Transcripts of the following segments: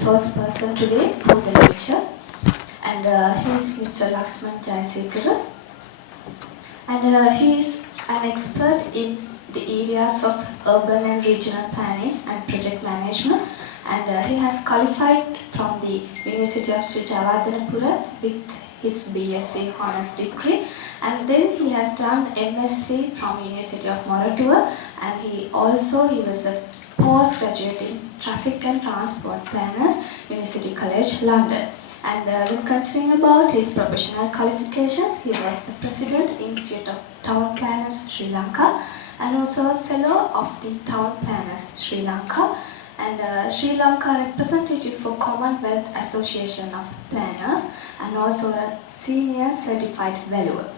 resource person today for the lecture, and he is Mr. Lakshman Jayasekara, and he is an expert in the areas of urban and regional planning and project management, and he has qualified from the University of Sri Javadanapura with his BSc Honours degree, and then he has done MSc from University of Moratuwa, and he was a postgraduate in Traffic and Transport Planners, University College, London. And when considering about his professional qualifications, he was the President Institute of Town Planners, Sri Lanka, and also a Fellow of the Town Planners, Sri Lanka, and Sri Lanka representative for Commonwealth Association of Planners, and also a Senior Certified Valuer.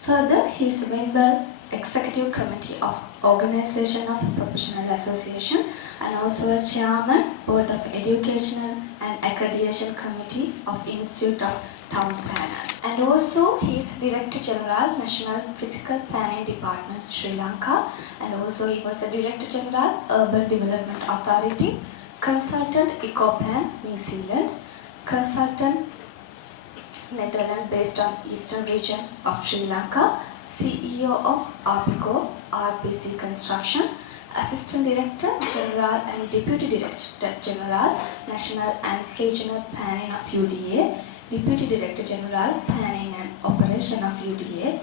Further, he is a member Executive Committee of Organization of Professional Association, and also a Chairman, Board of Educational and Accreditation Committee of Institute of Town Planners. And also he is Director General, National Physical Planning Department, Sri Lanka, and also he was a Director General, Urban Development Authority, Consultant Ecoplan, New Zealand, Consultant Netherlands based on Eastern region of Sri Lanka, CEO of RPCO, RPC Construction, Assistant Director General and Deputy Director General, National and Regional Planning of UDA, Deputy Director General, Planning and Operation of UDA,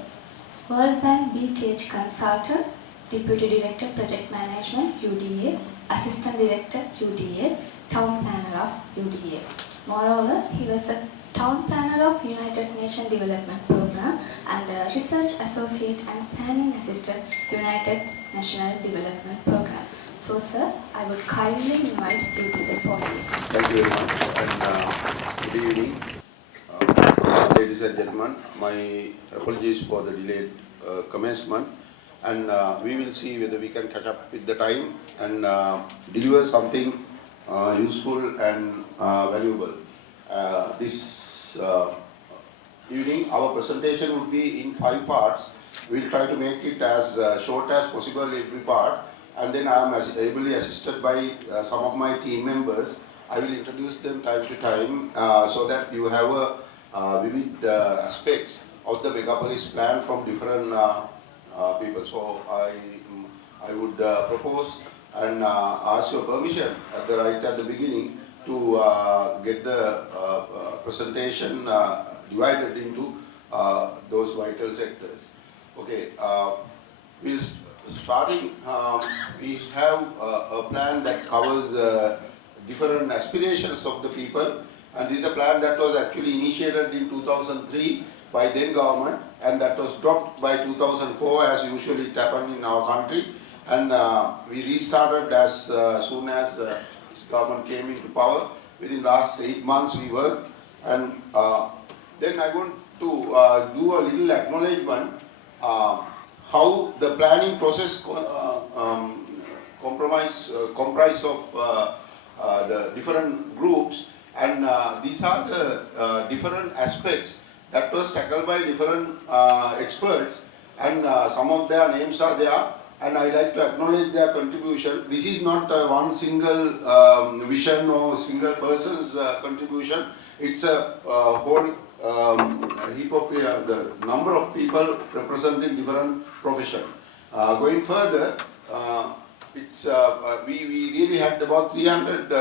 World Bank BKH Consultant, Deputy Director Project Management UDA, Assistant Director UDA, Town Planner of UDA. Moreover, he was a Town Planner of United Nations Development Program and Research Associate and Planning Assistant, United National Development Program. So, sir, I would kindly invite you to the podium. Thank you very much, and good evening, ladies and gentlemen. My apologies for the delayed commencement, and we will see whether we can catch up with the time and deliver something useful and valuable. This evening, our presentation would be in 5 parts. We'll try to make it as short as possible every part, and then I am ably assisted by some of my team members. I will introduce them time to time so that you have a vivid aspects of the Megapolis plan from different people. So I would propose and ask your permission at the beginning to get the presentation divided into those vital sectors. Okay, starting, we have a plan that covers different aspirations of the people, and this is a plan that was actually initiated in 2003 by then government, and that was dropped by 2004 as usually it happened in our country, and we restarted as soon as this government came into power. Within the last 8 months we worked, and then I want to do a little acknowledgement how the planning process comprise of the different groups, and these are the different aspects that was tackled by different experts, and some of their names are there, and I like to acknowledge their contribution. This is not one single vision or single person's contribution. It's a whole heap of the number of people representing different professions. Going further, we really had about 300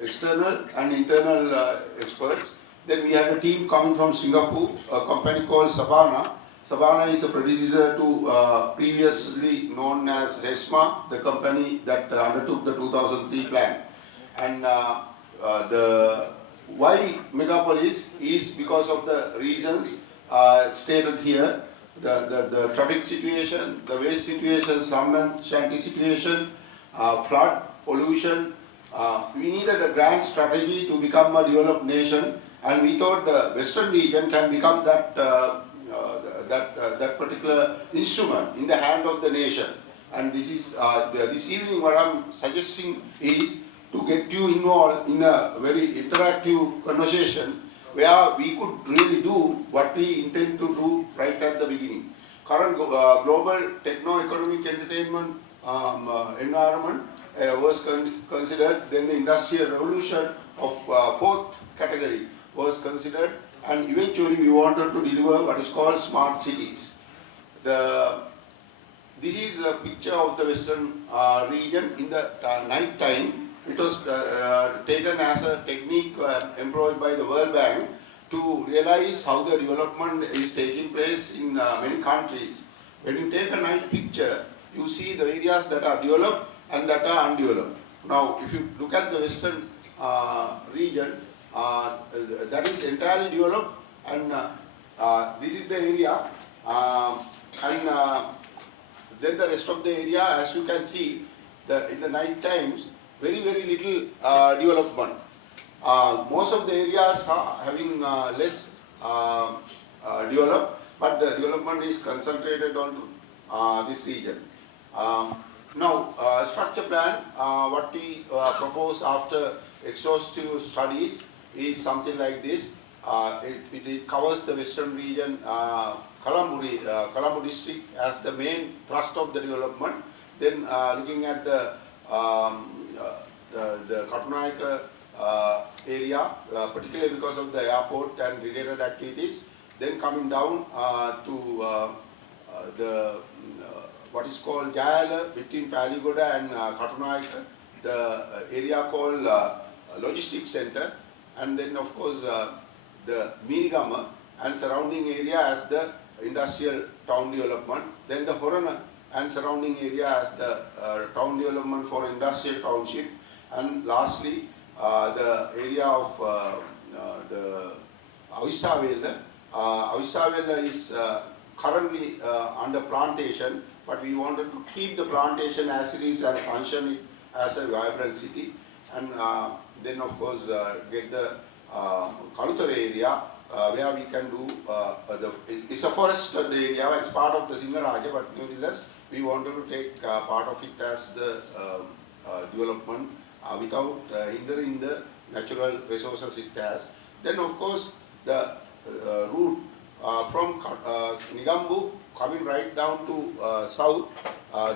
external and internal experts. Then we had a team coming from Singapore, a company called Sabana. Sabana is a predecessor to previously known as ESMA, the company that undertook the 2003 plan. And the why Megapolis is because of the reasons stated here: the traffic situation, the waste situation, slum and shanty situation, flood, pollution. We needed a grand strategy to become a developed nation, and we thought the Western region can become that that particular instrument in the hand of the nation. And this is this evening what I'm suggesting is to get you involved in a very interactive conversation where we could really do what we intend to do right at the beginning. Current global techno-economic entertainment environment was considered. Then the industrial revolution of fourth category was considered, and eventually we wanted to deliver what is called smart cities. This is a picture of the western region in the night time. It was taken as a technique employed by the World Bank to realize how the development is taking place in many countries. When you take a night picture, you see the areas that are developed and that are undeveloped. Now, if you look at the western region, that is entirely developed, and this is the area, and then the rest of the area, as you can see, in the night times, very little development. Most of the areas are having less developed, but the development is concentrated on this region. Now, structure plan, what we propose after exhaustive studies is something like this. It covers the western region, Colombo district as the main thrust of the development. Then looking at the Katunayake area, particularly because of the airport and related activities. Then coming down to the what is called Jayala between Paligoda and Katunayake, the area called Logistics Center, and then of course the Mirigama and surrounding area as the industrial town development. Then the Horana and surrounding area as the town development for industrial township, and lastly the area of the Avisavela. Avisavela is currently under plantation, but we wanted to keep the plantation as it is and function it as a vibrant city, and then of course get the Kaluthara area where we can do it's a forested area, it's part of the Singaraja, but nevertheless we wanted to take part of it as the development without hindering the natural resources it has. Then of course the route from Negombo coming right down to south,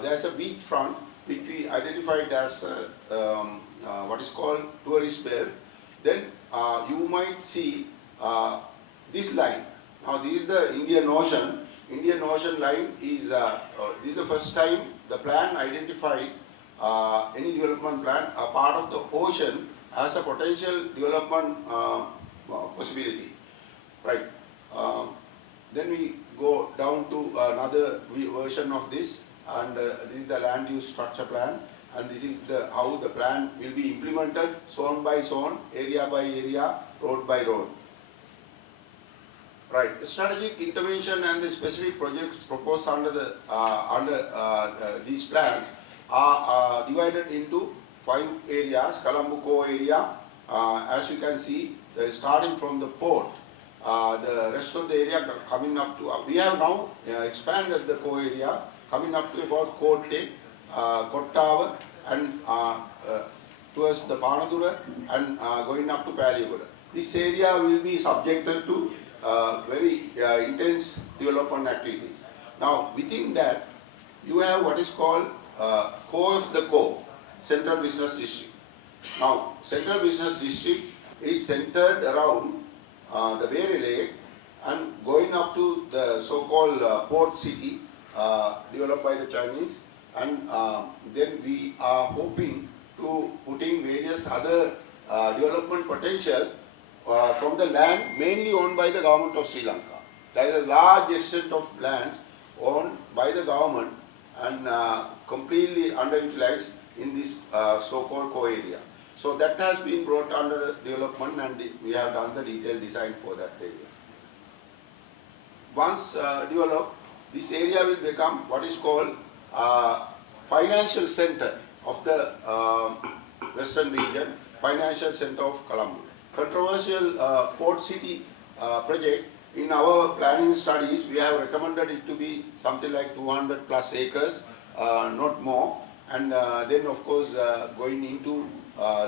there's a beach front which we identified as what is called tourist belt. Then you might see this line. Now this is the Indian Ocean. Indian Ocean line is this is the first time the plan identified any development plan a part of the ocean as a potential development possibility, right? Then we go down to another version of this, and this is the land use structure plan, and this is the how the plan will be implemented zone by zone, area by area, road by road. Right, the strategic intervention and the specific projects proposed under these plans are divided into 5 areas. Colombo core area, as you can see, starting from the port, the rest of the area coming up to, we have now expanded the core area coming up to about Kotte, Kottava, and towards the Panadura, and going up to Paligoda. This area will be subjected to very intense development activities. Now within that you have what is called core of the core, Central Business District. Now Central Business District is centered around the Vere Lake and going up to the so-called port city developed by the Chinese, and then we are hoping to putting various other development potential from the land mainly owned by the government of Sri Lanka. There is a large extent of lands owned by the government and completely underutilized in this so-called core area. So that has been brought under development, and we have done the detailed design for that area. Once developed, this area will become what is called financial center of the western region, financial center of Colombo. Controversial port city project, in our planning studies we have recommended it to be something like 200 plus acres, not more, and then of course going into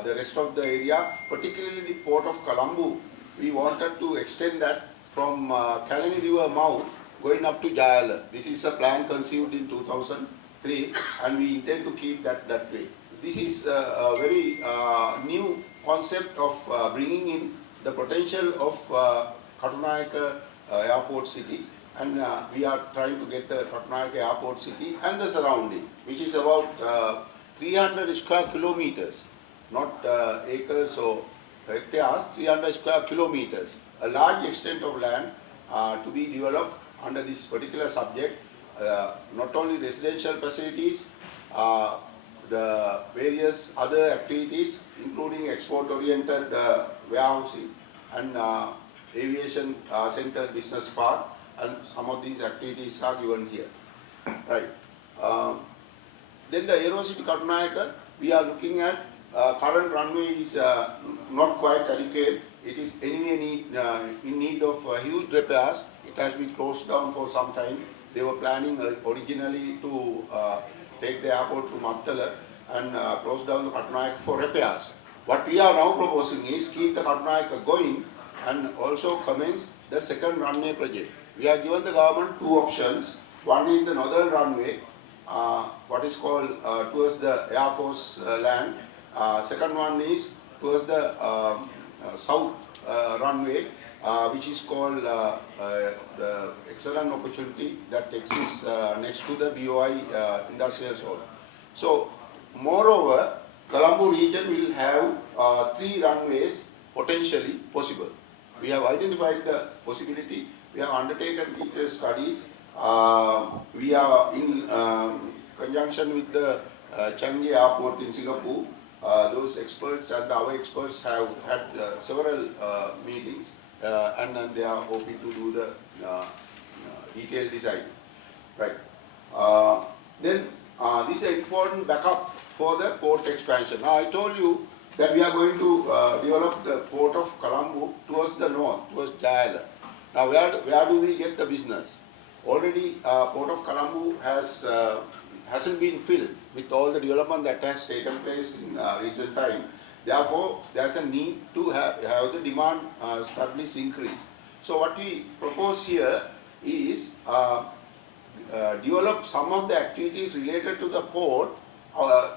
the rest of the area, particularly the port of Colombo, we wanted to extend that from Kalani River mouth going up to Jayala. This is a plan conceived in 2003, and we intend to keep that way. this is a very new concept of bringing in the potential of Katunayake Airport City, and we are trying to get the Katunayake Airport City and the surrounding, which is about 300 square kilometers, not acres or hectares, 300 square kilometers, a large extent of land to be developed under this particular subject, not only residential facilities, the various other activities, including export-oriented warehousing and aviation center business park, and some of these activities are given here. Right. Then the Aerocity Katunayake, we are looking at current runway is not quite adequate. It is anyway in need of huge repairs. It has been closed down for some time. They were planning originally to take the airport to Mattala and close down the Katunayake for repairs. What we are now proposing is keep the Katunayake going and also commence the second runway project. We have given the government two options. One is the northern runway, what is called towards the Air Force land. Second one is towards the south runway, which is called the excellent opportunity that exists next to the BOI industrial zone. So, moreover, Colombo region will have 3 runways potentially possible. We have identified the possibility. We have undertaken detailed studies. We are in conjunction with the Changi Airport in Singapore. Those experts and our experts have had several meetings, and then they are hoping to do the detailed design. Right. Then this is an important backup for the port expansion. Now I told you that we are going to develop the port of Colombo towards the north, towards Jayala. Now where do we get the business? Already port of Colombo hasn't been filled with all the development that has taken place in recent time. Therefore, there is a need to have the demand established increase. So what we propose here is develop some of the activities related to the port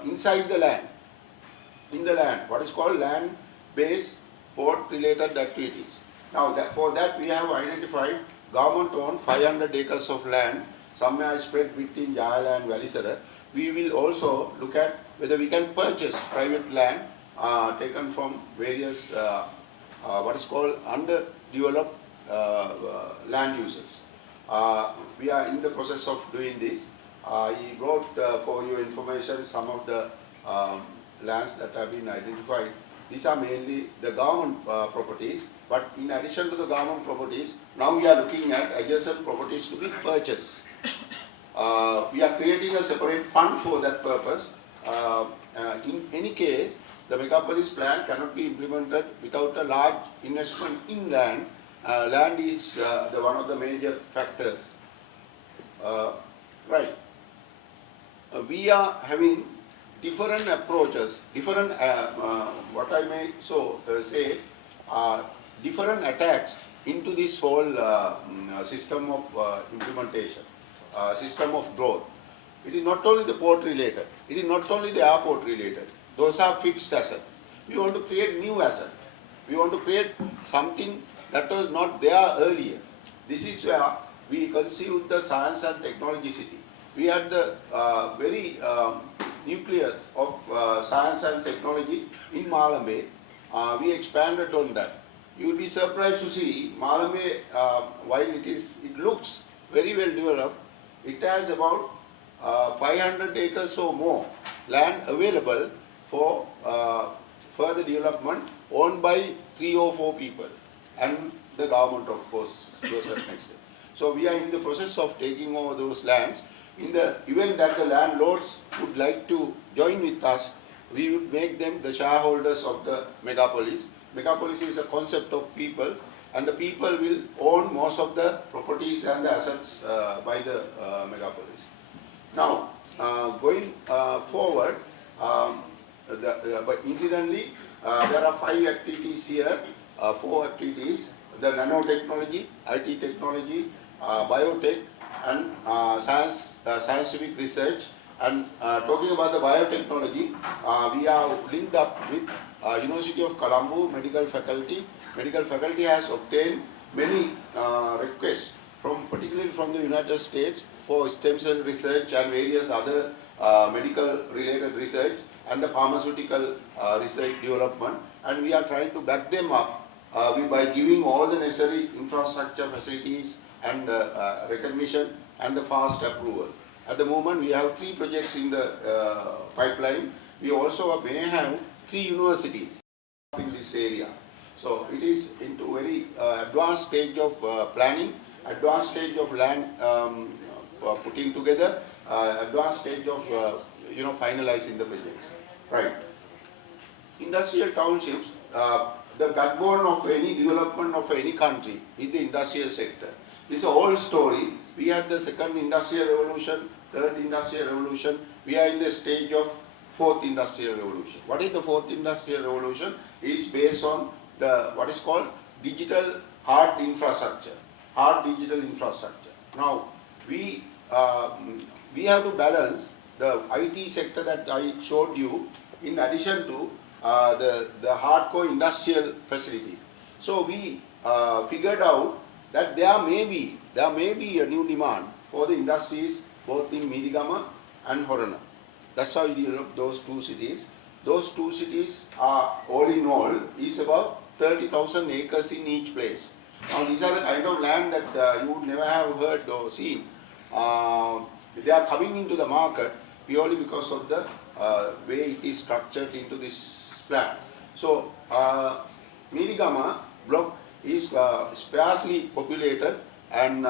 inside the land, in the land, what is called land-based port-related activities. Now, for that we have identified government-owned 500 acres of land, somewhere spread between Jayala and Valisara. We will also look at whether we can purchase private land taken from various what is called underdeveloped land uses. We are in the process of doing this. I wrote for your information some of the lands that have been identified. These are mainly the government properties, but in addition to the government properties, now we are looking at adjacent properties to be purchased. We are creating a separate fund for that purpose. In any case, the megapolis plan cannot be implemented without a large investment in land. Land is one of the major factors. Right. We are having different approaches, different, what I may say, different attacks into this whole system of implementation, system of growth. It is not only the port related, it is not only the airport related. Those are fixed assets. We want to create new asset. We want to create something that was not there earlier. This is where we conceived the science and technology city. We had the very nucleus of science and technology in Malambe. We expanded on that. You will be surprised to see Malambe, while it looks very well developed, it has about 500 acres or more land available for further development, owned by 3 or 4 people and the government, of course, to a certain extent. So we are in the process of taking over those lands. In the event that the landlords would like to join with us, we would make them the shareholders of the megapolis. Megapolis is a concept of people, and the people will own most of the properties and the assets by the megapolis. Now, going forward, but incidentally, there are 5 activities here, 4 activities: the nanotechnology, IT technology, biotech, and scientific research, And talking about the biotechnology, we are linked up with University of Colombo Medical Faculty. Medical Faculty has obtained many requests from, particularly from the United States, for stem cell research and various other medical related research and the pharmaceutical research development. And we are trying to back them up by giving all the necessary infrastructure facilities and recognition and the fast approval. At the moment, we have 3 projects in the pipeline. We also may have 3 universities in this area. So it is into very advanced stage of planning, advanced stage of land putting together, advanced stage of finalizing the projects. Right. Industrial townships, the backbone of any development of any country is the industrial sector. This is a whole story. We had the second industrial revolution, third industrial revolution. We are in the stage of fourth industrial revolution. What is the fourth industrial revolution? Is based on the what is called digital hard infrastructure. Hard digital infrastructure. Now we have to balance the IT sector that I showed you in addition to the hardcore industrial facilities. So we figured out that there may be a new demand for the industries both in Mirigama and Horana. That's how we developed those 2 cities. Those 2 cities are all in all is about 30,000 acres in each place. Now these are the kind of land that you would never have heard or seen. They are coming into the market purely because of the way it is structured into this plan. So Mirigama block is sparsely populated, and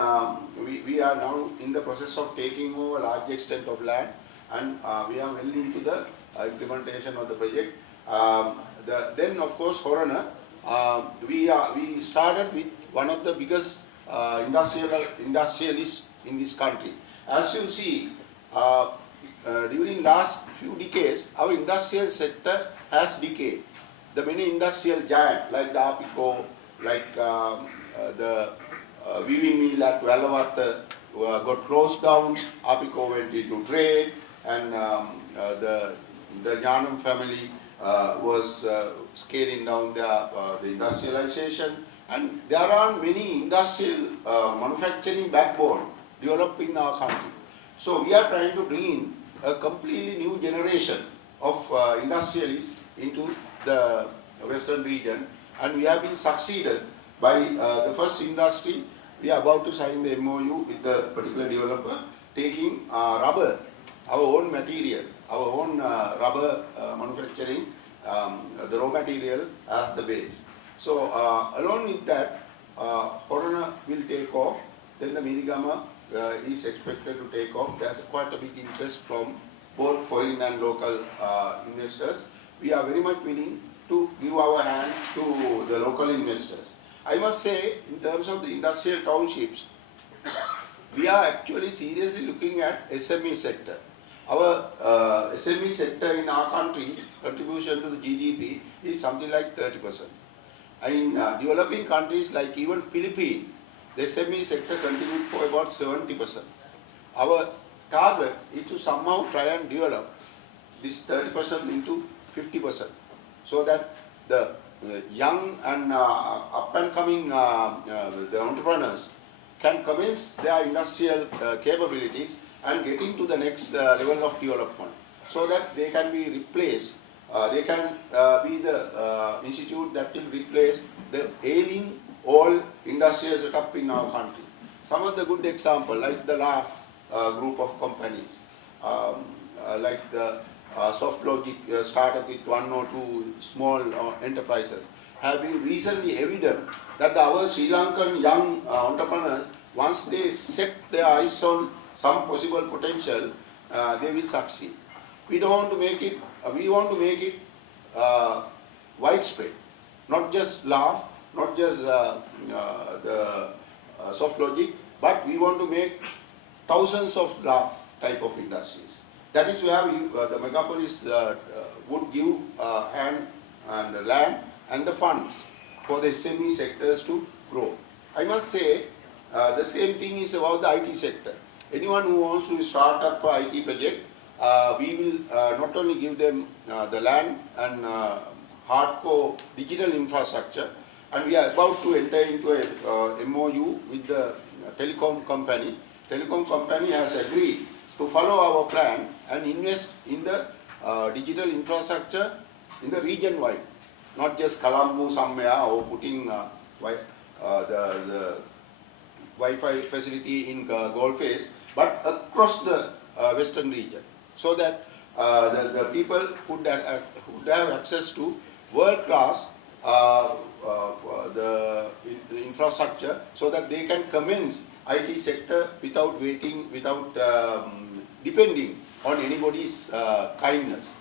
we are now in the process of taking over a large extent of land, and we are well into the implementation of the project. Then of course Horana, we started with one of the biggest industrialists in this country. As you see, during last few decades, our industrial sector has decayed. The many industrial giants like the Apico, like the weaving mill at Vellavatha got closed down. Apico went into trade, and the Jnanam family was scaling down the industrialization. And there are many industrial manufacturing backbone developed in our country. So we are trying to bring in a completely new generation of industrialists into the western region, and we have been succeeded by the first industry. We are about to sign the MOU with the particular developer, taking rubber, our own material, our own rubber manufacturing, the raw material as the base. So along with that, Horana will take off, then the Mirigama is expected to take off. There's quite a big interest from both foreign and local investors. We are very much willing to give our hand to the local investors. I must say, in terms of the industrial townships, we are actually seriously looking at SME sector. Our SME sector in our country, contribution to the GDP is something like 30%. And in developing countries like even Philippines, the SME sector contributes for about 70%. Our target is to somehow try and develop this 30% into 50%, so that the young and up and coming the entrepreneurs can commence their industrial capabilities and get into the next level of development, so that they can be replaced. They can be the institute that will replace the ailing old industrial setup in our country. Some of the good examples, like the LAF group of companies, like the SoftLogic started with 1 or 2 small enterprises, have been recently evident that our Sri Lankan young entrepreneurs, once they set their eyes on some possible potential, they will succeed. We don't want to make it, we want to make it widespread, not just LAF, not just the SoftLogic, but we want to make thousands of LAF type of industries. That is where the megapolis would give hand and the land and the funds for the SME sectors to grow. I must say, the same thing is about the IT sector. Anyone who wants to start up an IT project, we will not only give them the land and hardcore digital infrastructure, and we are about to enter into a MOU with the telecom company. Telecom company has agreed to follow our plan and invest in the digital infrastructure in the region wide, not just Colombo somewhere or putting the Wi-Fi facility in Gold Face, but across the western region, so that the people could have access to world-class the infrastructure, so that they can commence IT sector without waiting, without depending on anybody's kindness.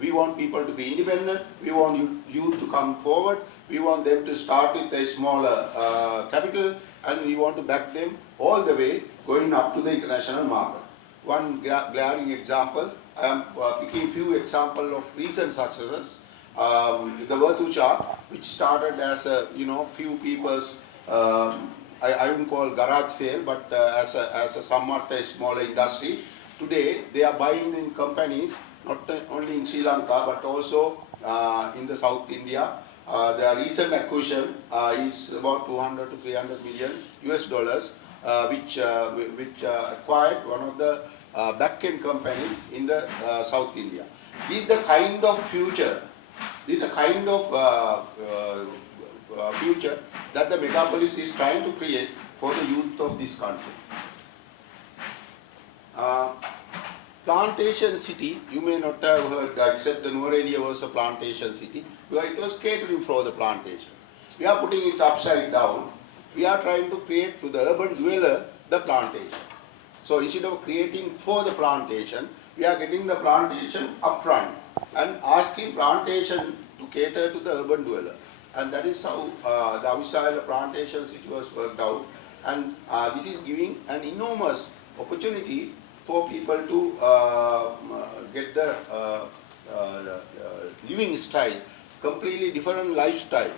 We want people to be independent. We want you to come forward. We want them to start with a smaller capital, and we want to back them all the way going up to the international market. One glaring example, I am picking few examples of recent successes. The Vertucha, which started as a few people's I wouldn't call garage sale, but as a somewhat a smaller industry. Today they are buying in companies not only in Sri Lanka but also in the South India. Their recent acquisition is about 200 to 300 million US dollars, which acquired one of the back-end companies in the South India. This is the kind of future. This is the kind of future that the megapolis is trying to create for the youth of this country. Plantation city, you may not have heard, except the Nuwara was a plantation city, where it was catering for the plantation. We are putting it upside down. We are trying to create to the urban dweller the plantation. So instead of creating for the plantation, we are getting the plantation upfront and asking plantation to cater to the urban dweller. And that is how the Avisayala plantation city was worked out. And this is giving an enormous opportunity for people to get the living style, completely different lifestyle,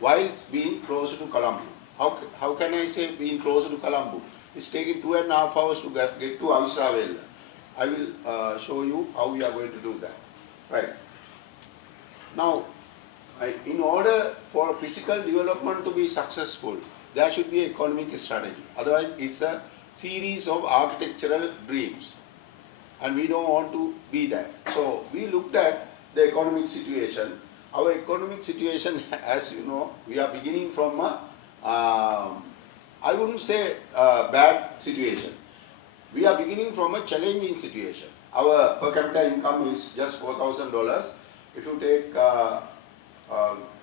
whilst being closer to Colombo. How can I say being closer to Colombo? It's taking 2.5 hours to get to Avisayala. I will show you how we are going to do that. Right. Now, in order for physical development to be successful, there should be an economic strategy. Otherwise, it's a series of architectural dreams, and we don't want to be that. So we looked at the economic situation. Our economic situation, as you know, we are beginning from a, I wouldn't say a bad situation. We are beginning from a challenging situation. Our per capita income is just $4,000. If you take,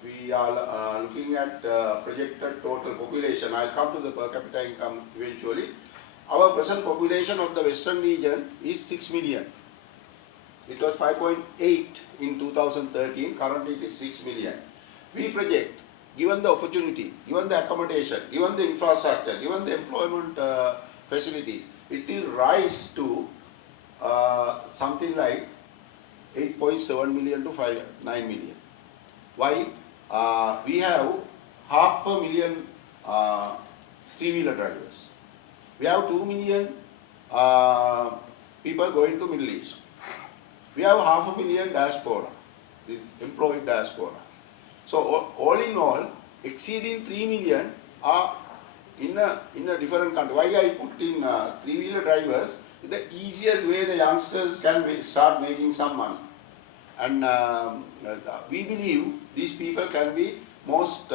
we are looking at projected total population. I'll come to the per capita income eventually. Our present population of the western region is 6 million. It was 5.8 in 2013, currently it is 6 million. We project, given the opportunity, given the accommodation, given the infrastructure, given the employment facilities, it will rise to something like 8.7 million to 9 million. Why? We have 500,000 three-wheeler drivers. We have 2 million people going to Middle East. We have 500,000 diaspora, this employed diaspora. So all in all, exceeding 3 million are in a different country. Why I put in three-wheeler drivers? The easiest way the youngsters can start making some money. And we believe these people can be most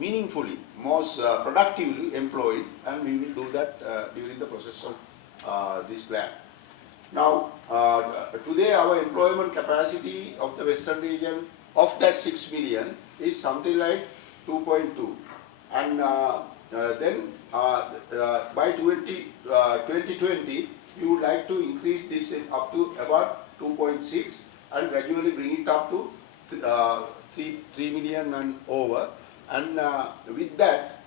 meaningfully, most productively employed, and we will do that during the process of this plan. Now, today our employment capacity of the western region of that 6 million is something like 2.2, and then by 2020 we would like to increase this up to about 2.6 and gradually bring it up to 3 million and over. And with that,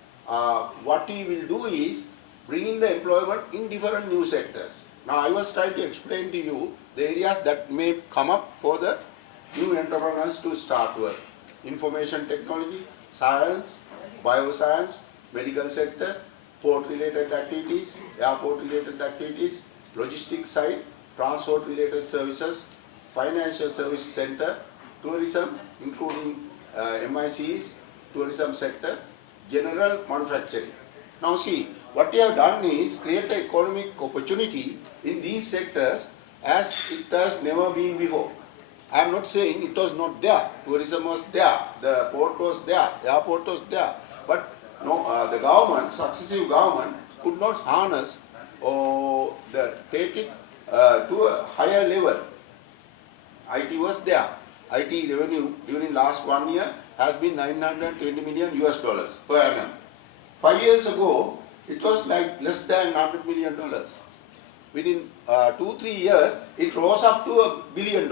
what we will do is bring in the employment in different new sectors. Now, I was trying to explain to you the areas that may come up for the new entrepreneurs to start work. Information technology, science, bioscience, medical sector, port-related activities, airport-related activities, logistics side, transport related services, financial service center, tourism including MICs, tourism sector, general manufacturing. Now see, what we have done is create an economic opportunity in these sectors as it has never been before. I am not saying it was not there. Tourism was there, the port was there, the airport was there. But no, the government, successive government, could not harness or take it to a higher level. IT was there. IT revenue during last 1 year has been 920 million US dollars per annum. 5 years ago, it was like less than $100 million. Within 2-3 years, it rose up to $1 billion.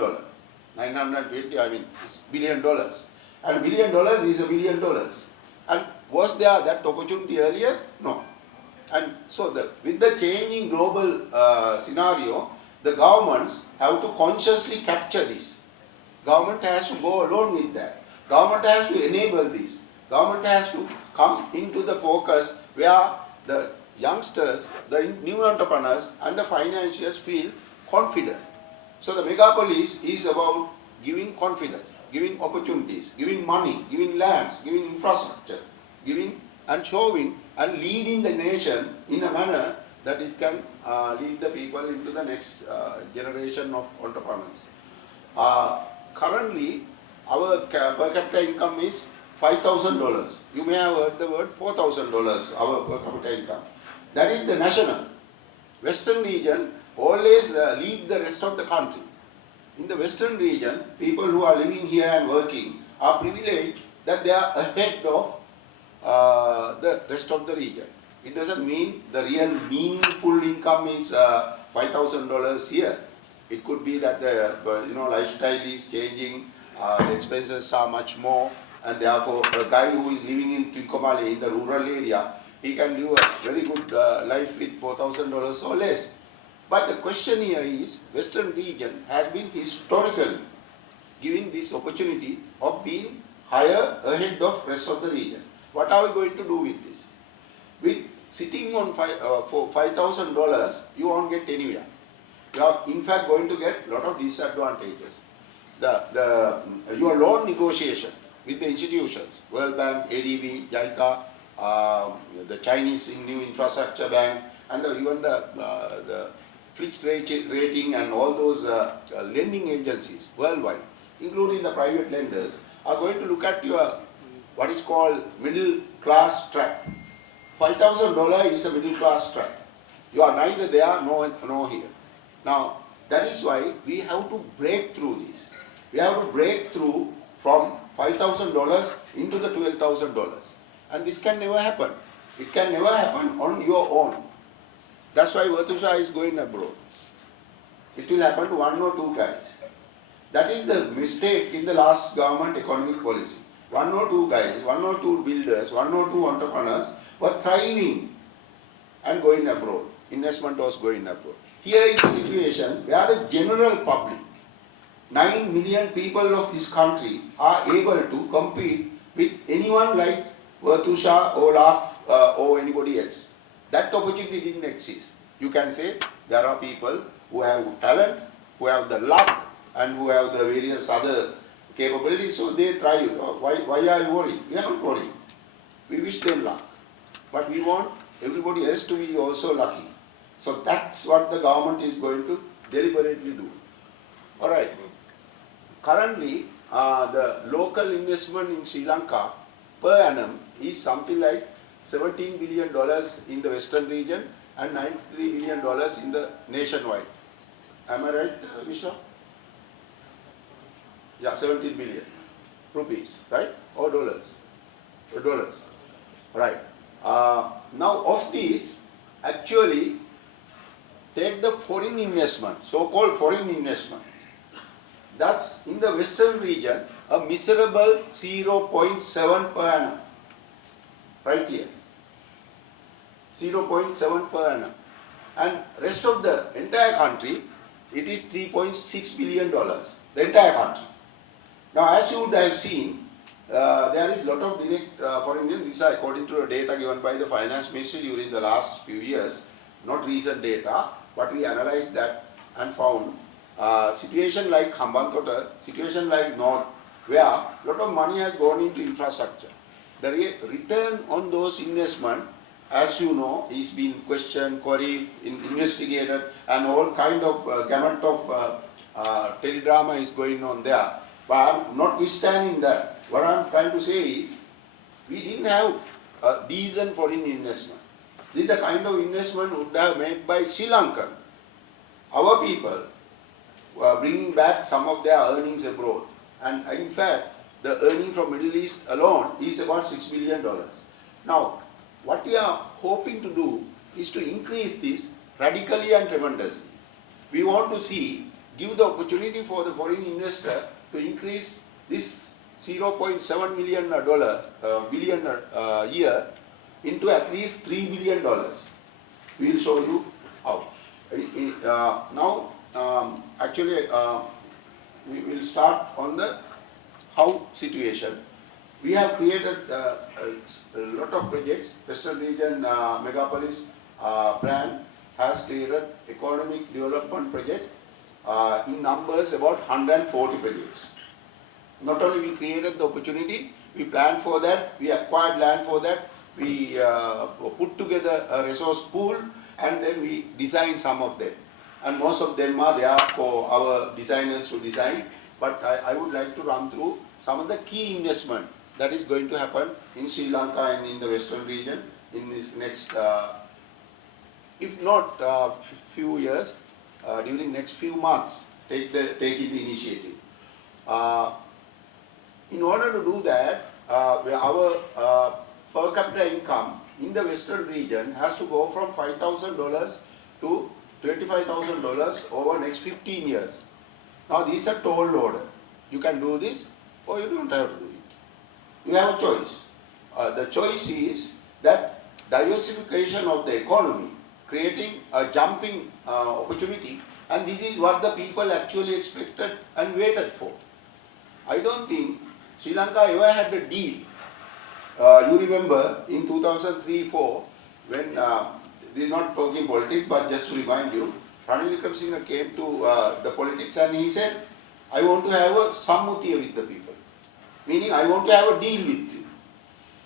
920, I mean, it's $1 billion. And $1 billion is $1 billion. And was there that opportunity earlier? No. And so with the changing global scenario, the governments have to consciously capture this. Government has to go along with that. Government has to enable this. Government has to come into the focus where the youngsters, the new entrepreneurs and the financiers feel confident. So the megapolis is about giving confidence, giving opportunities, giving money, giving lands, giving infrastructure, giving and showing and leading the nation in a manner that it can lead the people into the next generation of entrepreneurs. Currently, our per capita income is $5,000. You may have heard the word $4,000, our per capita income. That is the national. Western region always lead the rest of the country. In the Western region, people who are living here and working are privileged that they are ahead of the rest of the region. It doesn't mean the real meaningful income is $5,000 here. It could be that the lifestyle is changing, the expenses are much more, and therefore a guy who is living in Trincomalee in the rural area, he can live a very good life with $4,000 or less. But the question here is, Western region has been historically given this opportunity of being higher ahead of rest of the region. What are we going to do with this? With sitting on for $5,000, you won't get anywhere. You are in fact going to get a lot of disadvantages. Your loan negotiation with the institutions, World Bank, ADB, JICA, the Chinese New Infrastructure Bank, and even the Fitch rating and all those lending agencies worldwide, including the private lenders, are going to look at your what is called middle class track. $5,000 is a middle class track. You are neither there nor here. Now, that is why we have to break through this. We have to break through from $5,000 into the $12,000. And this can never happen. It can never happen on your own. That's why Virtusha is going abroad. It will happen to one or two guys. That is the mistake in the last government economic policy. One or two guys, one or two builders, one or two entrepreneurs were thriving and going abroad. Investment was going abroad. Here is a situation where the general public, 9 million people of this country are able to compete with anyone like Virtusha, Olaf or anybody else. That opportunity didn't exist. You can say there are people who have talent, who have the luck and who have the various other capabilities, so they thrive. Why are you worried? We are not worried. We wish them luck. But we want everybody else to be also lucky. So that's what the government is going to deliberately do. Alright. Currently, the local investment in Sri Lanka per annum is something like $17 billion in the western region and $93 billion in the nationwide. Am I right, Vishwa? Yeah, 17 billion rupees, right? Or dollars? Or dollars, right. Now of these, actually, take the foreign investment, so-called foreign investment. Thus, in the western region, a miserable 0.7 per annum, right here, 0.7 per annum. And rest of the entire country, it is $3.6 billion, the entire country. Now, as you would have seen, there is a lot of direct foreign investment. These are according to the data given by the Finance Ministry during the last few years, not recent data, but we analyzed that and found situation like Hambantota, situation like North, where a lot of money has gone into infrastructure. The return on those investment, as you know, is being questioned, queried, investigated, and all kind of gamut of teledrama is going on there. But I'm notwithstanding that, what I'm trying to say is, we didn't have a decent foreign investment. This is the kind of investment would have made by Sri Lankan. Our people were bringing back some of their earnings abroad. And in fact, the earning from Middle East alone is about $6 billion. Now, what we are hoping to do is to increase this radically and tremendously. We want to see, give the opportunity for the foreign investor to increase this $0.7 billion a year into at least $3 billion. We will show you how. Now, actually, we will start on the how situation. We have created a lot of projects. Western Region Megapolis Plan has created economic development project in numbers about 140 projects. Not only we created the opportunity, we planned for that, we acquired land for that, we put together a resource pool, and then we designed some of them. And most of them are there for our designers to design. But I would like to run through some of the key investment that is going to happen in Sri Lanka and in the Western region in this next, if not few years, during next few months, taking the initiative. In order to do that, our per capita income in the Western region has to go from $5,000 to $25,000 over next 15 years. Now these are toll order. You can do this or you don't have to do it. You have a choice. The choice is that diversification of the economy, creating a jumping opportunity, and this is what the people actually expected and waited for. I don't think Sri Lanka ever had a deal. You remember in 2003-04 when, this is not talking politics but just to remind you, Ranil Wickremesinghe came to the politics and he said, I want to have a sammuti with the people. Meaning I want to have a deal with you.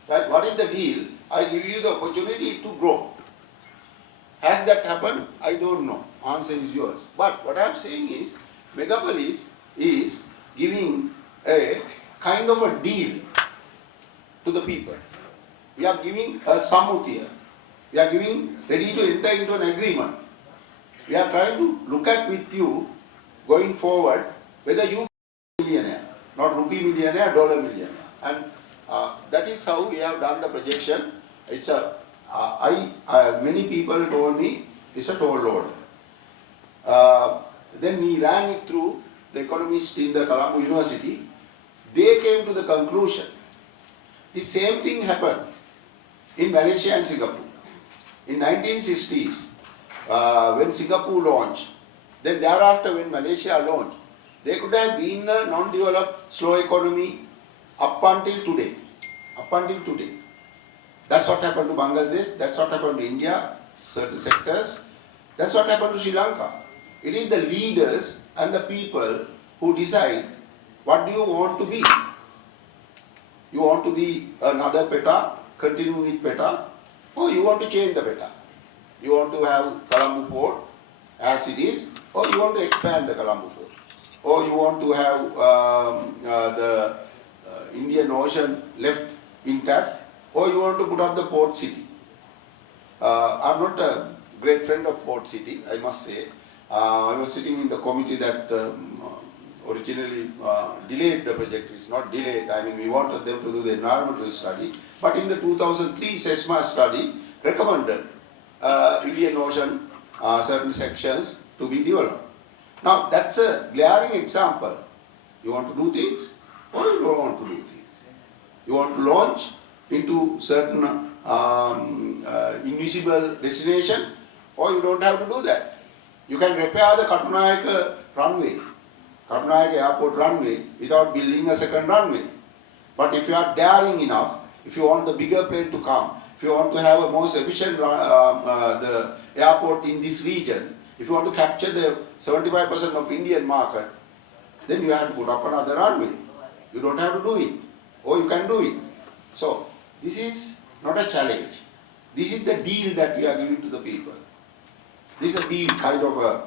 Right? What is the deal? I give you the opportunity to grow. Has that happened? I don't know. Answer is yours. But what I am saying is, Megapolis is giving a kind of a deal to the people. We are giving a sammuti. We are giving, ready to enter into an agreement. We are trying to look at with you, going forward, whether you are millionaire, not rupee millionaire, dollar millionaire. And that is how we have done the projection. It's a, many people told me it's a toll order. Then we ran it through the economists in the Colombo University. They came to the conclusion. The same thing happened in Malaysia and Singapore. In 1960s, when Singapore launched, then thereafter when Malaysia launched, they could have been a non-developed, slow economy up until today. Up until today. That's what happened to Bangladesh, that's what happened to India, certain sectors. That's what happened to Sri Lanka. It is the leaders and the people who decide what do you want to be. You want to be another PETA, continue with PETA, or you want to change the PETA. You want to have Colombo Port as it is, or you want to expand the Colombo Port. Or you want to have the Indian Ocean left intact, or you want to put up the port city. I'm not a great friend of port city, I must say. I was sitting in the committee that originally delayed the project. It's not delayed, I mean we wanted them to do the environmental study, but in the 2003 SESMA study recommended Indian Ocean certain sections to be developed. Now that's a glaring example. You want to do things or you don't want to do things. You want to launch into certain invisible destination or you don't have to do that. You can repair the Katunayake runway, Katunayake airport runway without building a second runway. But if you are daring enough, if you want the bigger plane to come, if you want to have a most efficient the airport in this region, If you want to capture the 75% of Indian market, then you have to put up another runway. You don't have to do it, or you can do it. So this is not a challenge. This is the deal that we are giving to the people. This is a deal, kind of a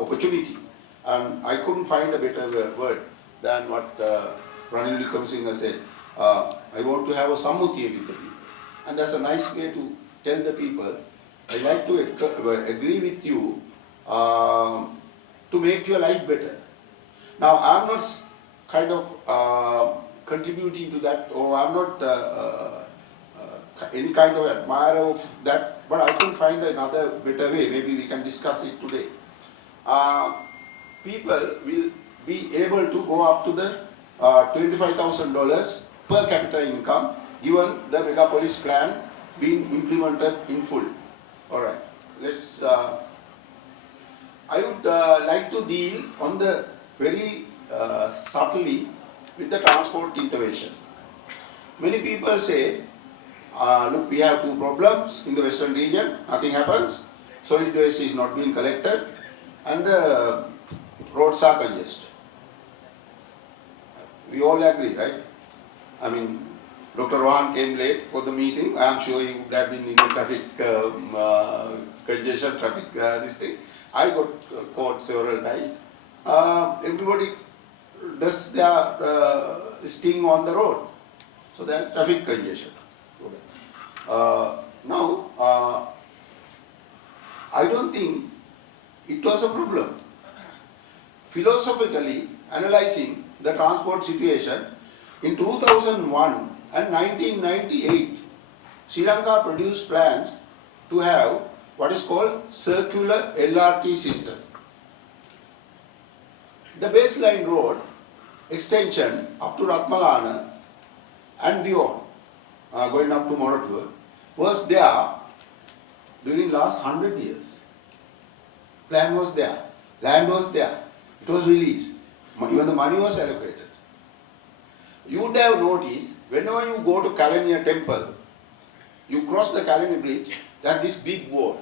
opportunity, and I couldn't find a better word than what Ranil Wickremesinghe said. I want to have a sammuti with the people, and that's a nice way to tell the people. I like to agree with you to make your life better. Now, I'm not kind of contributing to that, or I'm not any kind of admirer of that, but I can find another better way. Maybe we can discuss it today. People will be able to go up to the $25,000 per capita income given the megapolis plan being implemented in full. All right, let's. I would like to deal on the very subtly with the transport intervention. Many people say, look, we have two problems in the western region, nothing happens, solid waste is not being collected, and the roads are congested. We all agree, right? I mean, Dr. Rohan came late for the meeting. I am sure he would have been in the traffic congestion, traffic this thing. I got caught several times. Everybody does their sting on the road. So there's traffic congestion. Now, I don't think it was a problem. Philosophically analyzing the transport situation, in 2001 and 1998, Sri Lanka produced plans to have what is called circular LRT system. The baseline road extension up to Ratmalana and beyond, going up to Moratua, was there during last 100 years. Plan was there, land was there, it was released, even the money was allocated. You would have noticed, whenever you go to Kalaniya temple, you cross the Kalani bridge, there's this big board,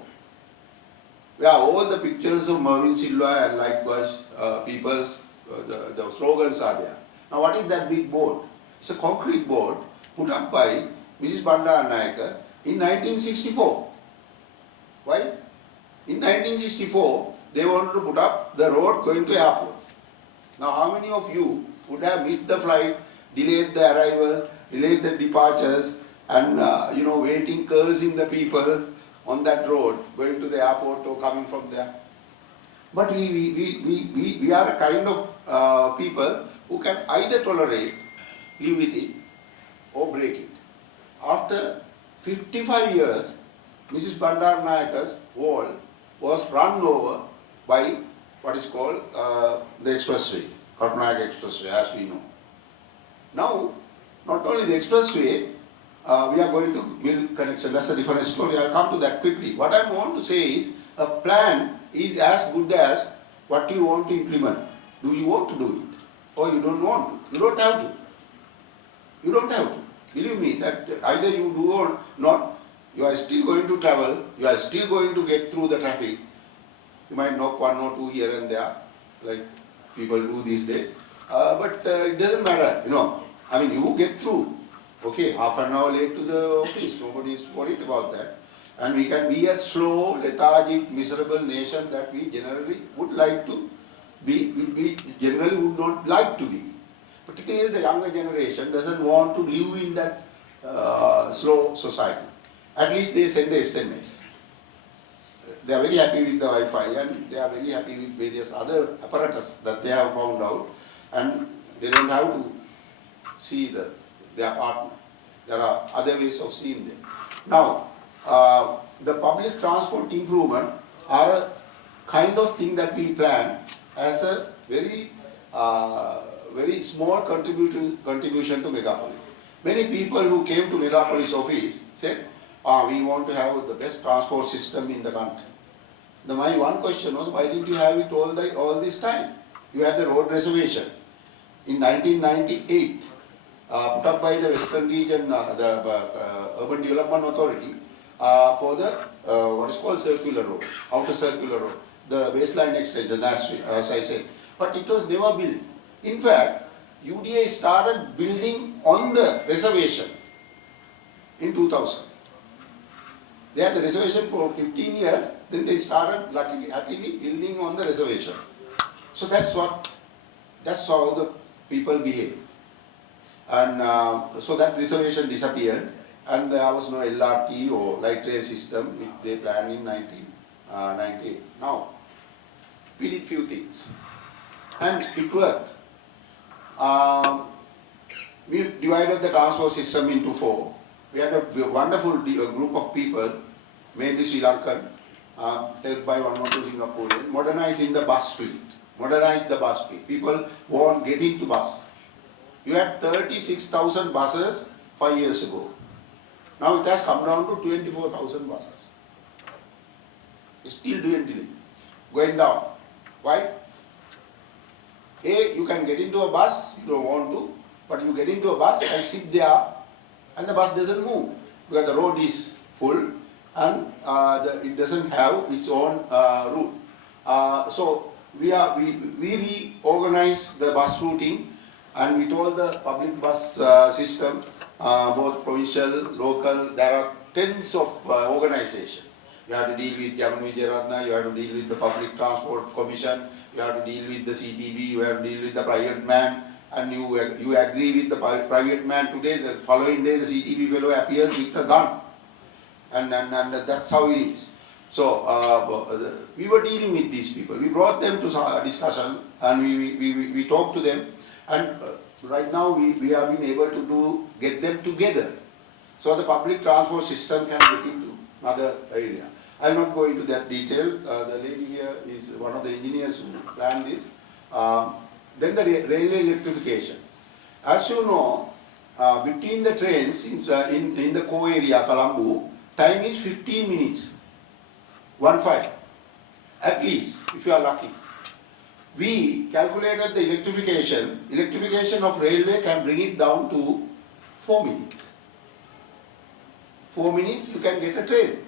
where all the pictures of Mervyn Silva and likewise people's, the slogans are there. Now what is that big board? It's a concrete board put up by Mrs. Bandaranaike in 1964. Why? In 1964, they wanted to put up the road going to airport. Now how many of you would have missed the flight, delayed the arrival, delayed the departures, and waiting, cursing the people on that road, going to the airport or coming from there? But we are a kind of people who can either tolerate, live with it, or break it. After 55 years, Mrs. Bandaranaike's wall was run over by what is called the expressway, Kattanayake Expressway, as we know. Now, not only the expressway, we are going to build connection. That's a different story. I'll come to that quickly. What I want to say is, a plan is as good as what you want to implement. Do you want to do it? Or you don't want to? You don't have to. You don't have to. Believe me, that either you do or not, you are still going to travel, you are still going to get through the traffic. You might knock one or two here and there, like people do these days. But it doesn't matter, I mean, you get through. Okay, half an hour late to the office, nobody is worried about that. And we can be a slow, lethargic, miserable nation that we generally would like to be, we generally would not like to be. Particularly the younger generation doesn't want to live in that slow society. At least they send the SMS. They are very happy with the Wi-Fi and they are very happy with various other apparatus that they have found out, and they don't have to see their partner. There are other ways of seeing them. Now, the public transport improvement are a kind of thing that we plan as a very small contribution to Megapolis. Many people who came to Megapolis office said, we want to have the best transport system in the country. My one question was, why didn't you have it all this time? You had the road reservation. In 1998, put up by the Western Region, the Urban Development Authority, for the what is called circular road, outer circular road. the baseline extension, as I said, but it was never built. In fact, UDA started building on the reservation in 2000. They had the reservation for 15 years, then they started luckily, happily building on the reservation. So that's how the people behave. And so that reservation disappeared, and there was no LRT or light rail system which they planned in 1998. Now, we did few things, and it worked. We divided the transport system into 4. We had a wonderful group of people, mainly Sri Lankan, helped by 1 or 2 Singaporeans, modernizing the bus fleet. Modernize the bus fleet. People won't get into bus. You had 36,000 buses 5 years ago. Now it has come down to 24,000 buses. It's still dwindling, going down. Why? A, you can get into a bus, you don't want to, but you get into a bus and sit there, and the bus doesn't move because the road is full and it doesn't have its own route. So we reorganize the bus routing, and we told the public bus system, both provincial, local, there are tens of organizations. You have to deal with Jammu Vijayaratna, you have to deal with the Public Transport Commission, you have to deal with the CTB, you have to deal with the private man, and you agree with the private man today, the following day the CTB fellow appears with a gun. And that's how it is. So we were dealing with these people. We brought them to discussion, and we talked to them, and right now we have been able to get them together. So the public transport system can get into another area. I will not go into that detail. The lady here is one of the engineers who planned this. Then the railway electrification. As you know, between the trains in the core area, Colombo, time is 15 minutes. 1-5, at least, if you are lucky. We calculated the electrification of railway can bring it down to 4 minutes. 4 minutes, you can get a train.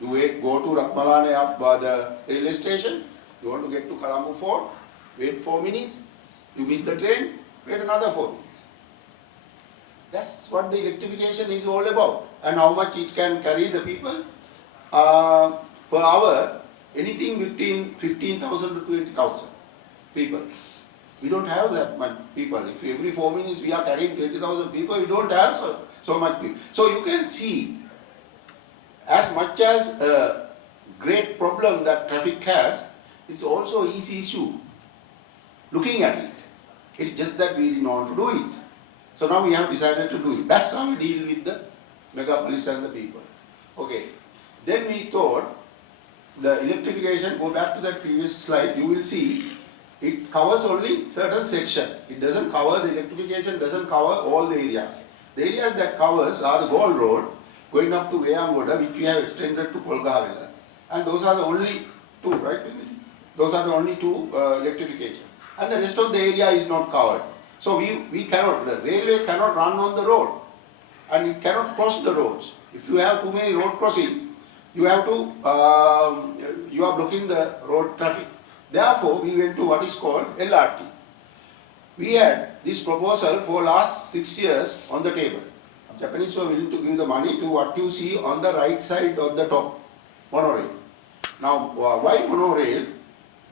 You go to Ratmalane up by the railway station, you want to get to Colombo Fort, wait 4 minutes, you miss the train, wait another 4 minutes. That's what the electrification is all about, and how much it can carry the people. Per hour, anything between 15,000 to 20,000 people. We don't have that much people. If every 4 minutes we are carrying 20,000 people, we don't have so much people. So you can see, as much as a great problem that traffic has, it's also an easy issue. Looking at it, it's just that we didn't want to do it. So now we have decided to do it. That's how we deal with the megapolis and the people. Okay. Then we thought, the electrification, go back to that previous slide, you will see it covers only certain section. It doesn't cover, the electrification doesn't cover all the areas. The areas that covers are the Gold Road, going up to Veyangoda, which we have extended to Polgavela. And those are the only 2, right? Those are the only 2 electrifications. And the rest of the area is not covered. So we cannot, the railway cannot run on the road, and it cannot cross the roads. If you have too many road crossing, you have to, you are blocking the road traffic. Therefore, we went to what is called LRT. We had this proposal for last 6 years on the table. Japanese were willing to give the money to what you see on the right side of the top, monorail. Now, why monorail?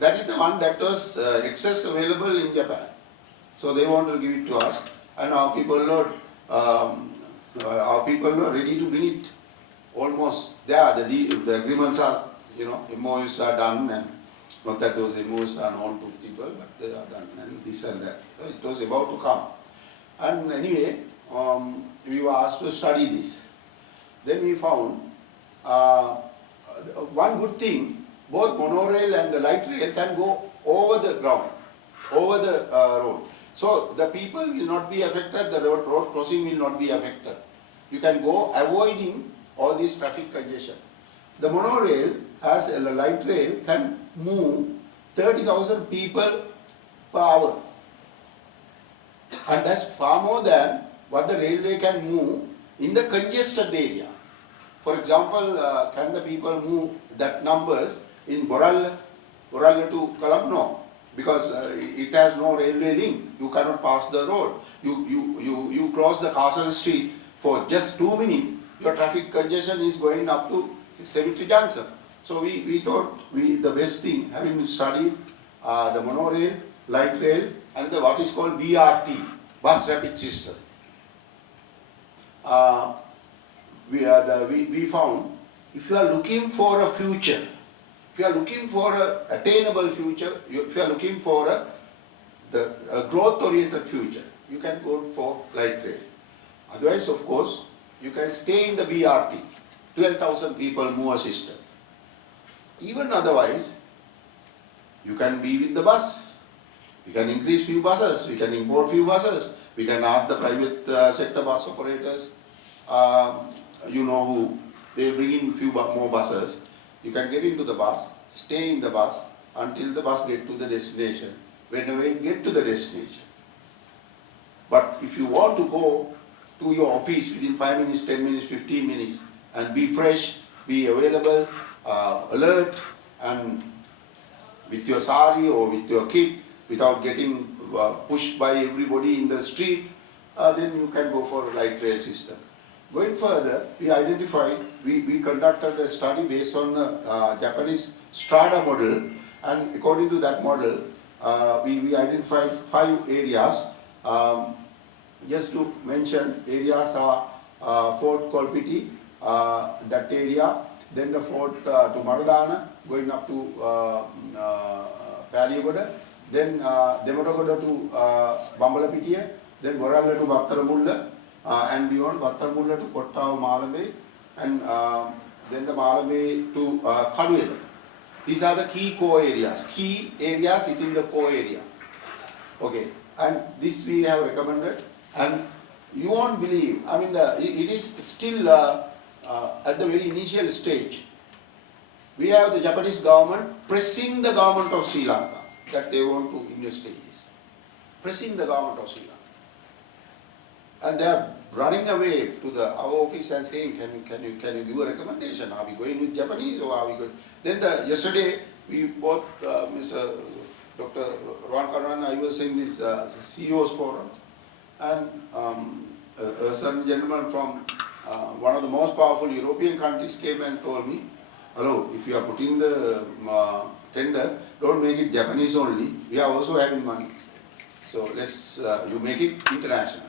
That is the one that was excess available in Japan. So they want to give it to us, and our people are ready to bring it. Almost there, the agreements are, MOUs are done, and not that those MOUs are known to people, but they are done, and this and that. So it was about to come. And anyway, we were asked to study this. Then we found one good thing, both monorail and the light rail can go over the ground, over the road. So the people will not be affected, the road crossing will not be affected. You can go avoiding all this traffic congestion. The monorail, as a light rail, can move 30,000 people per hour. And that's far more than what the railway can move in the congested area. For example, can the people move that numbers in Boralla, Waranga to Kalam? No, because it has no railway link. You cannot pass the road. You cross the Castle Street for just 2 minutes. Your traffic congestion is going up to Cemetery Junction. So we thought the best thing, having studied the monorail, light rail, and the what is called BRT, bus rapid system. We found if you are looking for a future, if you are looking for an attainable future, if you are looking for a growth-oriented future, you can go for light rail. Otherwise, of course, you can stay in the BRT, 12,000 people move system. Even otherwise, you can be with the bus. We can increase few buses, we can import few buses, we can ask the private sector bus operators, you know who, they bring in few more buses. You can get into the bus, stay in the bus until the bus get to the destination, whenever you get to the destination. But if you want to go to your office within 5 minutes, 10 minutes, 15 minutes and be fresh, be available, alert, and with your sari or with your kit, without getting pushed by everybody in the street, then you can go for a light rail system. Going further, we identified, we conducted a study based on the Japanese Strada model, and according to that model, we identified 5 areas. Just to mention, areas are Fort Kolpiti, that area, then the fort to Maradana, going up to Paliyagoda, then Dematogoda to Bambalapitiya, then Waranga to Battaramulla, and beyond Battaramulla to Kottawa Malame, and then the Malame to Kaduyela. These are the key core areas. Key areas within the core area. Okay, and this we have recommended, and you won't believe, I mean, it is still at the very initial stage. We have the Japanese government pressing the government of Sri Lanka that they want to investigate this. Pressing the government of Sri Lanka. And they are running away to our office and saying, can you give a recommendation? Are we going with Japanese or are we going? Then yesterday we both Mr. Dr. Rohan Karan, I was in this CEO's forum, and a certain gentleman from one of the most powerful European countries came and told me, hello, if you are putting the tender, don't make it Japanese only, we are also having money. So let's, you make it international.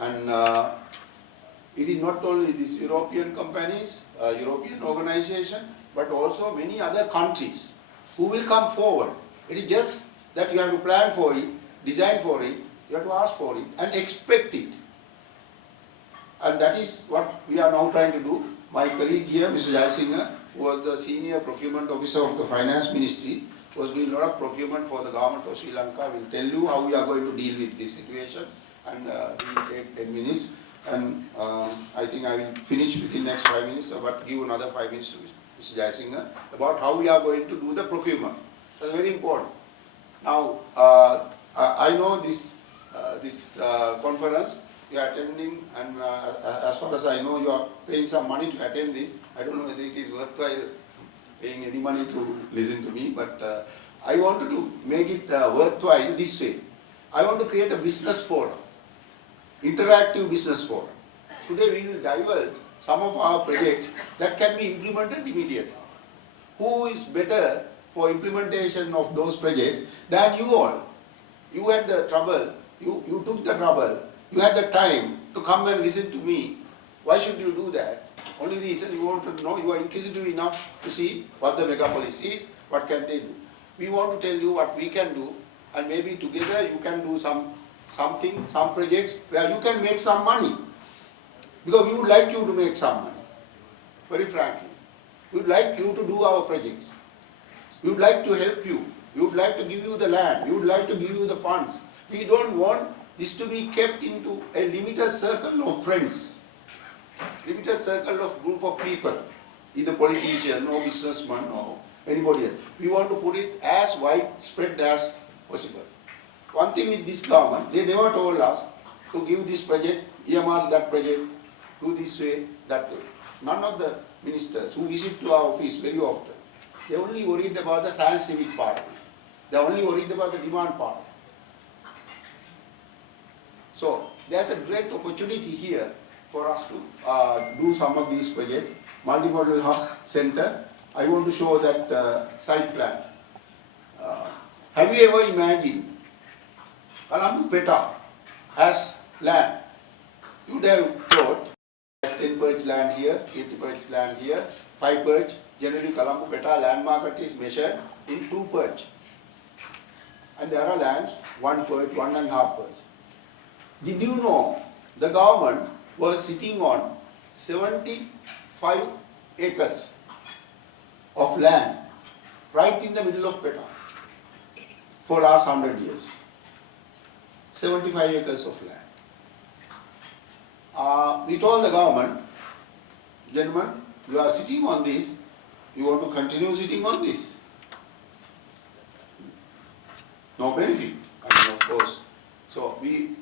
And it is not only these European companies, European organization, but also many other countries who will come forward. It is just that you have to plan for it, design for it, you have to ask for it and expect it. And that is what we are now trying to do. My colleague here, Mr. Jayasinghe, who was the senior procurement officer of the finance ministry, was doing a lot of procurement for the government of Sri Lanka, will tell you how we are going to deal with this situation. And it will take 10 minutes, and I think I will finish within the next 5 minutes, but give another 5 minutes to Mr. Jayasinghe about how we are going to do the procurement. That's very important. Now, I know this conference you are attending, and as far as I know, you are paying some money to attend this. I don't know whether it is worthwhile paying any money to listen to me, but I wanted to make it worthwhile this way. I want to create a business forum. Interactive business forum. Today we will divulge some of our projects that can be implemented immediately. Who is better for implementation of those projects than you all? You had the trouble, you took the trouble, you had the time to come and listen to me. Why should you do that? Only reason you want to know, you are inquisitive enough to see what the megapolis is, what can they do. We want to tell you what we can do, and maybe together you can do some projects where you can make some money. Because we would like you to make some money, very frankly. We would like you to do our projects. We would like to help you. We would like to give you the land. We would like to give you the funds. We don't want this to be kept into a limited circle of friends, limited circle of group of people, either politician or businessman or anybody else. We want to put it as widespread as possible. One thing with this government, they never told us to give this project, earmark that project, do this way, that way. None of the ministers who visit to our office very often, They're only worried about the scientific part. They're only worried about the demand part. So there's a great opportunity here for us to do some of these projects. Multimodal Hub Center. I want to show that site plan. Have you ever imagined Colombo Peta has land? You would have thought 10 perch land here, 80 perch land here, 5 perch. Generally Colombo Peta land market is measured in 2 perch. And there are lands 1 perch, 1.5 perch. Did you know the government was sitting on 75 acres of land right in the middle of Peta for last 100 years? 75 acres of land. We told the government, gentlemen, you are sitting on this, you want to continue sitting on this? No benefit, I mean, of course. So we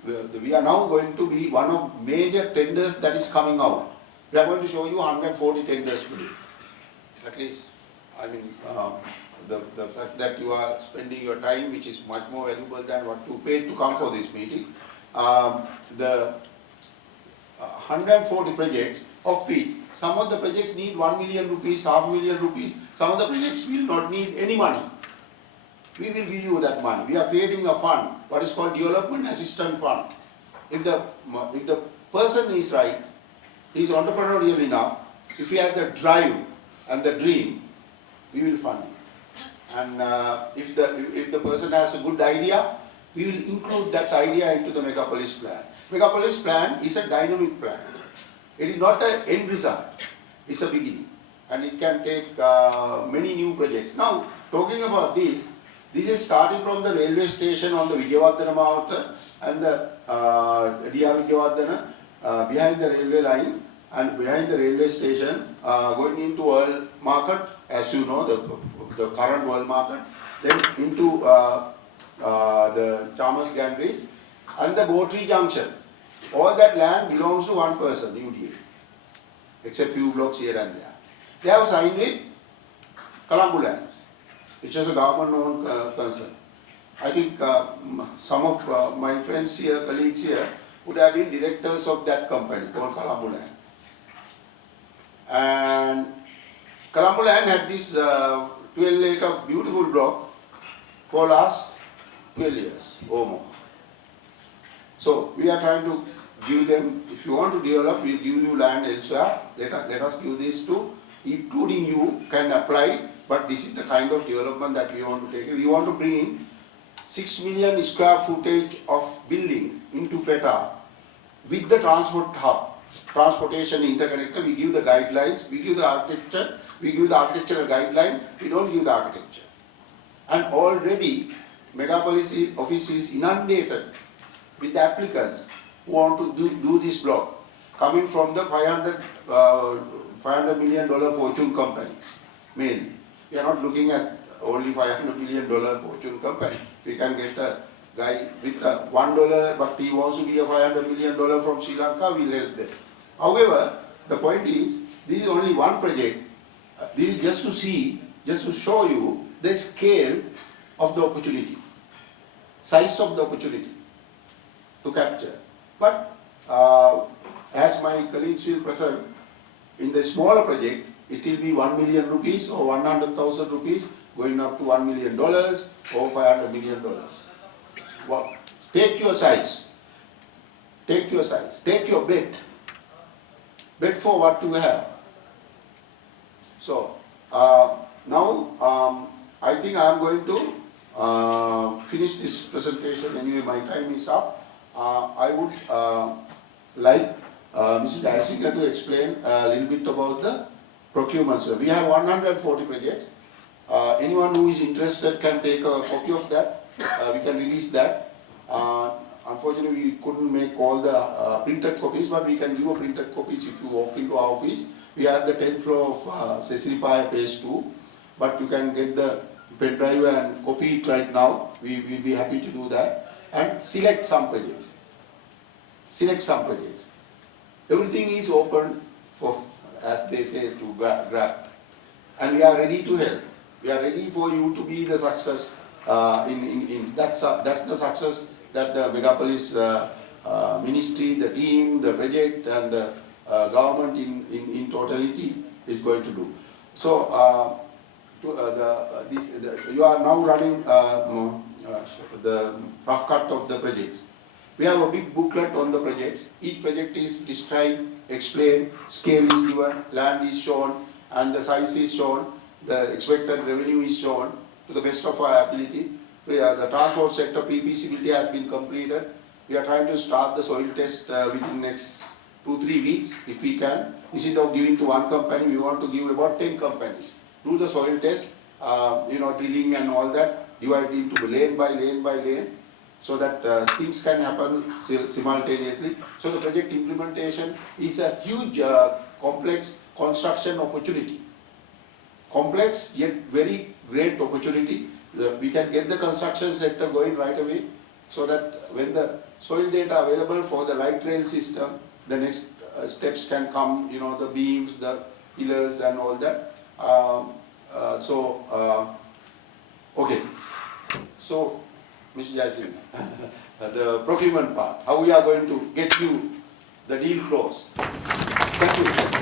are now going to be one of major tenders that is coming out. We are going to show you 140 tenders today. At least, I mean, the fact that you are spending your time, which is much more valuable than what you paid to come for this meeting. The 140 projects, of which some of the projects need 1 million rupees, $500,000 rupees. Some of the projects will not need any money. We will give you that money. We are creating a fund, what is called Development Assistance Fund. If the person is right, he is entrepreneurial enough, if he has the drive and the dream, we will fund him. And if the person has a good idea, we will include that idea into the Megapolis plan. Megapolis plan is a dynamic plan. It is not an end result, it's a beginning. And it can take many new projects. Now, talking about this is starting from the railway station on the Vijayawardhana Mawatha and the DR Vijayawardhana behind the railway line and behind the railway station going into World Market, as you know, the current World Market, then into the Chalmers Gantries and the Botry Junction. All that land belongs to one person, UDA, except few blocks here and there. They have signed with Colombo Lands, which is a government-owned concern. I think some of my friends here, colleagues here, would have been directors of that company called Colombo Land. And Colombo Land had this 12-acre beautiful block for last 12 years or more. So we are trying to give them, if you want to develop, we will give you land elsewhere. Let us give this to, including you can apply, but this is the kind of development that we want to take. We want to bring 6 million square footage of buildings into Peta with the transport hub, transportation interconnector. We give the guidelines, we give the architecture, we give the architectural guideline, we don't give the architecture. And already Megapolis office is inundated with the applicants who want to do this block, coming from the $500 million fortune companies, mainly. We are not looking at only $500 million fortune company. We can get a guy with a $1, but he wants to be a $500 million from Sri Lanka, we will help them. However, the point is, this is only one project. This is just to see, just to show you the scale of the opportunity, size of the opportunity to capture. But as my colleagues will present, in the smaller project, it will be 1 million rupees or 100,000 rupees going up to $1 million or $500 million. Well, take your size, take your size, take your bet for what you have. So now I think I am going to finish this presentation. Anyway, my time is up. I would like Mr. Jayasinghe to explain a little bit about the procurement. So we have 140 projects. Anyone who is interested can take a copy of that. We can release that. Unfortunately, we couldn't make all the printed copies, but we can give a printed copies if you walk into our office. We have the 10th floor of Cecily Paya Phase 2, but you can get the pen drive and copy it right now. We will be happy to do that. And select some projects. Select some projects. Everything is open for, as they say, to grab. And we are ready to help. We are ready for you to be the success. That's the success that the Megapolis ministry, the team, the project, and the government in totality is going to do. So you are now running the rough cut of the projects. We have a big booklet on the projects. Each project is described, explained, scale is given, land is shown, and the size is shown, the expected revenue is shown to the best of our ability. The transport sector pre-feasibility has been completed. We are trying to start the soil test within next 2-3 weeks if we can. Instead of giving to one company, we want to give about 10 companies. Do the soil test, drilling and all that, divide into lane by lane by lane, so that things can happen simultaneously. So the project implementation is a huge, complex construction opportunity. Complex yet very great opportunity. We can get the construction sector going right away, so that when the soil data available for the light rail system, the next steps can come, the beams, the pillars and all that. Okay. So, Mr. Jaisin, the procurement part, how we are going to get you the deal closed. Thank you.